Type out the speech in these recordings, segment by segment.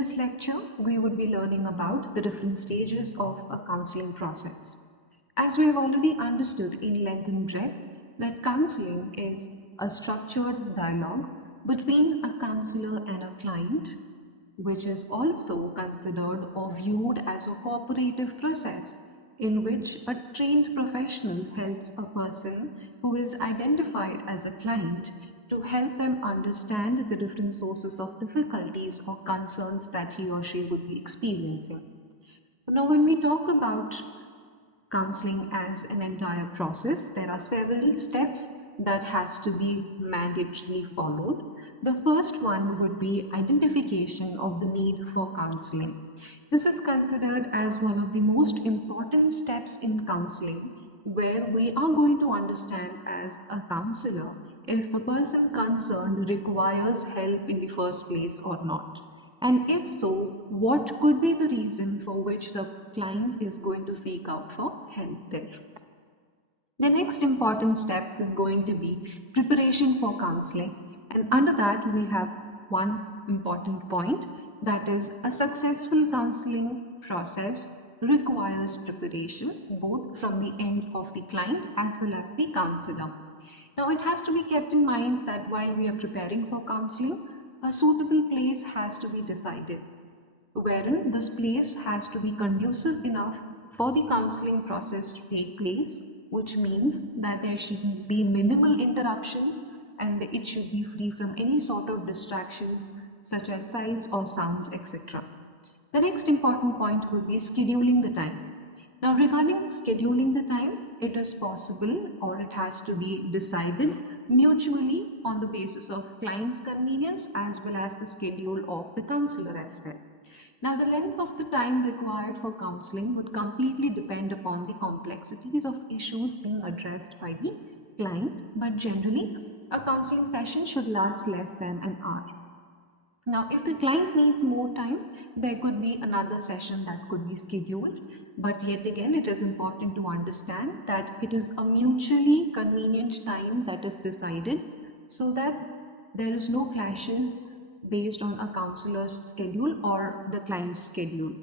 this lecture, we would be learning about the different stages of a counseling process. As we have already understood in length and breadth, that counseling is a structured dialogue between a counselor and a client, which is also considered or viewed as a cooperative process in which a trained professional helps a person who is identified as a client to help them understand the different sources of difficulties or concerns that he or she would be experiencing. Now, when we talk about counseling as an entire process, there are several steps that has to be mandatorily followed. The first one would be identification of the need for counseling. This is considered as one of the most important steps in counseling, where we are going to understand as a counselor if the person concerned requires help in the first place or not. And if so, what could be the reason for which the client is going to seek out for help there? The next important step is going to be preparation for counseling. And under that, we have one important point, that is a successful counseling process requires preparation both from the end of the client as well as the counselor. Now, it has to be kept in mind that while we are preparing for counseling, a suitable place has to be decided, wherein this place has to be conducive enough for the counseling process to take place, which means that there should be minimal interruptions and it should be free from any sort of distractions such as sights or sounds, etc. The next important point would be scheduling the time. Now, regarding scheduling the time, it is possible or it has to be decided mutually on the basis of client's convenience as well as the schedule of the counselor as well. Now, the length of the time required for counseling would completely depend upon the complexities of issues being addressed by the client, but generally, a counseling session should last less than an hour. Now, if the client needs more time, there could be another session that could be scheduled. But yet again, it is important to understand that it is a mutually convenient time that is decided so that there is no clashes based on a counselor's schedule or the client's schedule.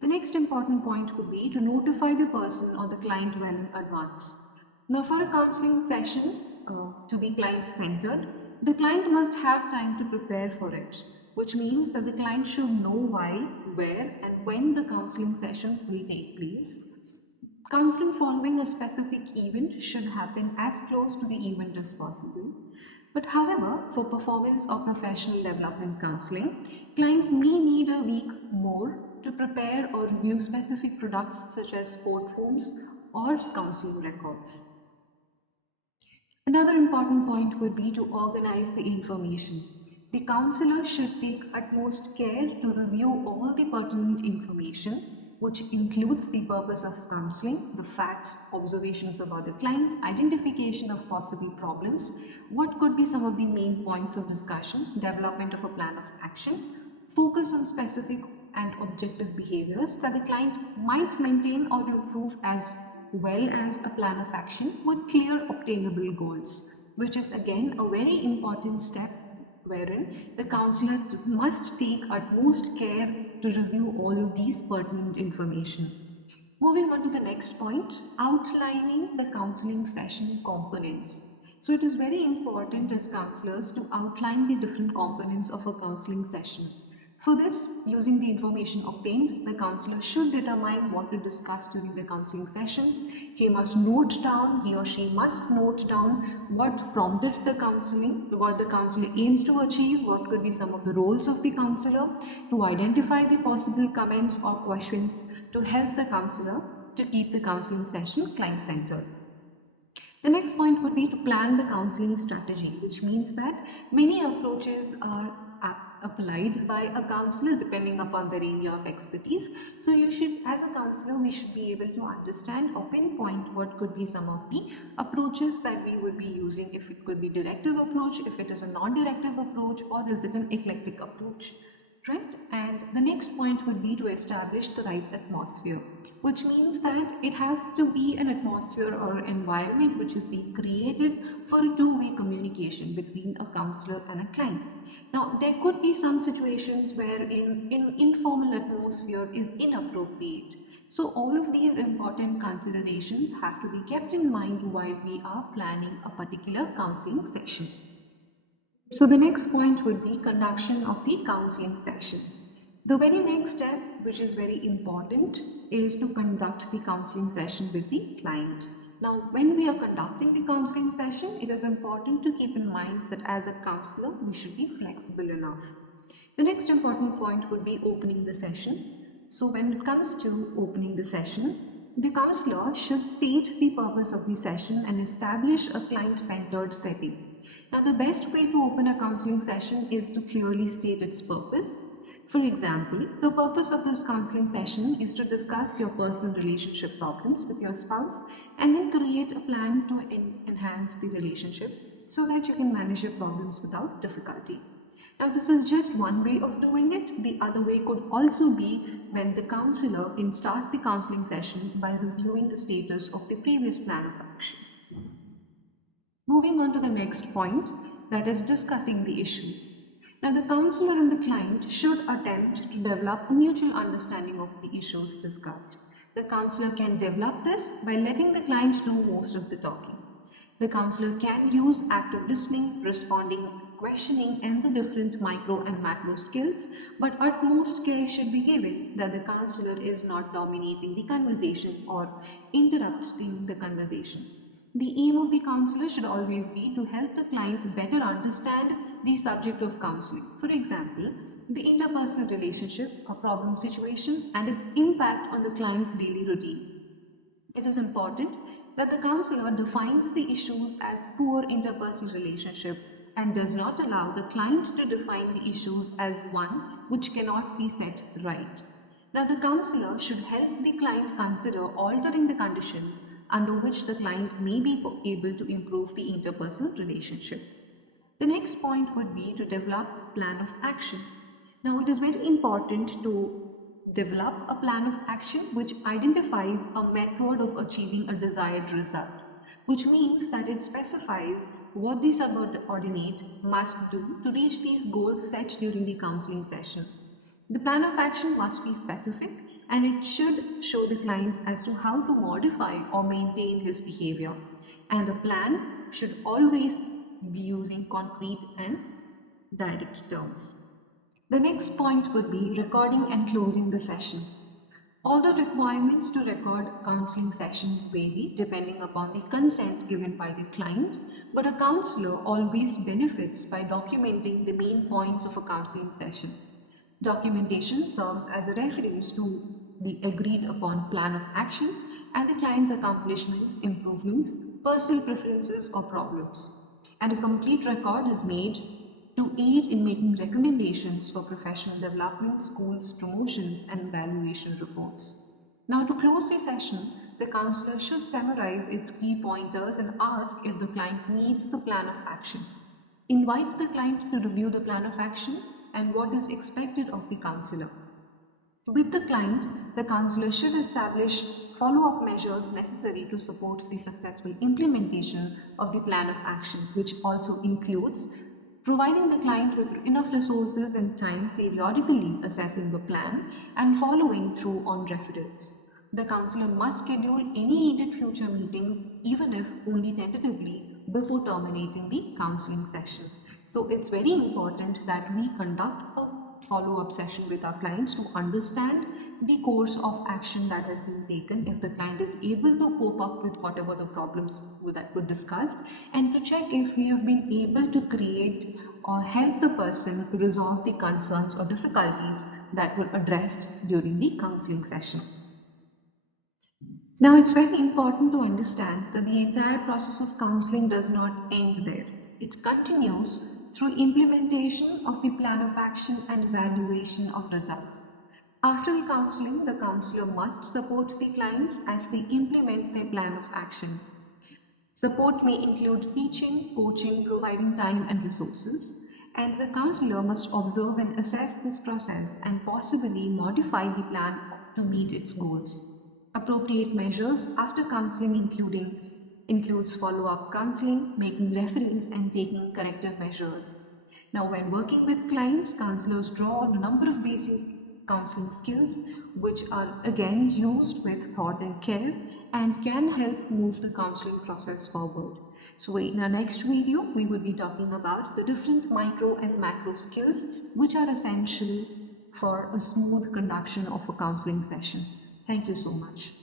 The next important point would be to notify the person or the client well in advance. Now, for a counseling session to be client centered, the client must have time to prepare for it, which means that the client should know why, where, and when the counseling sessions will take place. Counseling following a specific event should happen as close to the event as possible. But however, for performance or professional development counseling, clients may need a week more to prepare or review specific products such as sport forms or counseling records. Another important point would be to organize the information. The counselor should take utmost care to review all the pertinent information, which includes the purpose of counseling, the facts, observations about the client, identification of possible problems, what could be some of the main points of discussion, development of a plan of action, focus on specific and objective behaviors that the client might maintain or improve, as well as a plan of action with clear obtainable goals, which is again a very important step wherein the counselor must take utmost care to review all of these pertinent information. Moving on to the next point, outlining the counseling session components. So it is very important as counselors to outline the different components of a counseling session. For this, using the information obtained, the counselor should determine what to discuss during the counseling sessions. He or she must note down what prompted the counseling, what the counselor aims to achieve, what could be some of the roles of the counselor, to identify the possible comments or questions to help the counselor to keep the counseling session client-centered. The next point would be to plan the counseling strategy, which means that many approaches are applied by a counselor depending upon their area of expertise. So you should, as a counselor, we should be able to understand or pinpoint what could be some of the approaches that we would be using, if it could be directive approach, if it is a non-directive approach, or is it an eclectic approach, right? And And the next point would be to establish the right atmosphere, which means that it has to be an atmosphere or environment which is being created for a two-way communication between a counselor and a client. Now, there could be some situations where in informal atmosphere is inappropriate. So all of these important considerations have to be kept in mind while we are planning a particular counseling session. So the next point would be conduction of the counseling session. The very next step, which is very important, is to conduct the counseling session with the client. Now, when we are conducting the counseling session, it is important to keep in mind that as a counselor, we should be flexible enough. The next important point would be opening the session. So when it comes to opening the session, the counselor should state the purpose of the session and establish a client-centered setting. Now, the best way to open a counseling session is to clearly state its purpose. For example, the purpose of this counseling session is to discuss your personal relationship problems with your spouse and then create a plan to enhance the relationship so that you can manage your problems without difficulty. Now, this is just one way of doing it. The other way could also be when the counselor can start the counseling session by reviewing the status of the previous plan of action. Moving on to the next point, that is discussing the issues. Now, the counselor and the client should attempt to develop a mutual understanding of the issues discussed. The counselor can develop this by letting the client do most of the talking. The counselor can use active listening, responding, questioning, and the different micro and macro skills, but utmost care should be given that the counselor is not dominating the conversation or interrupting the conversation. The aim of the counselor should always be to help the client better understand the subject of counseling. For example, the interpersonal relationship, a problem situation, and its impact on the client's daily routine. It is important that the counselor defines the issues as poor interpersonal relationship and does not allow the client to define the issues as one which cannot be set right. Now, the counselor should help the client consider altering the conditions under which the client may be able to improve the interpersonal relationship. The next point would be to develop a plan of action. Now, it is very important to develop a plan of action which identifies a method of achieving a desired result, which means that it specifies what the subordinate must do to reach these goals set during the counseling session. The plan of action must be specific and it should show the client as to how to modify or maintain his behavior. And the plan should always be using concrete and direct terms. The next point would be recording and closing the session. All the requirements to record counseling sessions vary depending upon the consent given by the client, but a counselor always benefits by documenting the main points of a counseling session. Documentation serves as a reference to the agreed upon plan of actions and the client's accomplishments, improvements, personal preferences, or problems. And a complete record is made to aid in making recommendations for professional development, schools, promotions, and evaluation reports. Now, to close the session, the counselor should summarize its key pointers and ask if the client needs the plan of action. Invite the client to review the plan of action and what is expected of the counselor. With the client, the counselor should establish follow-up measures necessary to support the successful implementation of the plan of action, which also includes providing the client with enough resources and time, periodically assessing the plan, and following through on referrals. The counselor must schedule any needed future meetings, even if only tentatively, before terminating the counseling session. So it's very important that we conduct a follow-up session with our clients to understand the course of action that has been taken, if the client is able to cope up with whatever the problems that were discussed, and to check if we have been able to create or help the person resolve the concerns or difficulties that were addressed during the counseling session. Now, it's very important to understand that the entire process of counseling does not end there. It continues through implementation of the plan of action and evaluation of results. After the counseling, the counselor must support the clients as they implement their plan of action. Support may include teaching, coaching, providing time and resources. And the counselor must observe and assess this process and possibly modify the plan to meet its goals. Appropriate measures after counseling includes follow-up counseling, making referrals, and taking corrective measures. Now, when working with clients, counselors draw on a number of basic counseling skills, which are again used with thought and care and can help move the counseling process forward. So, in our next video, we will be talking about the different micro and macro skills which are essential for a smooth conduction of a counseling session. Thank you so much.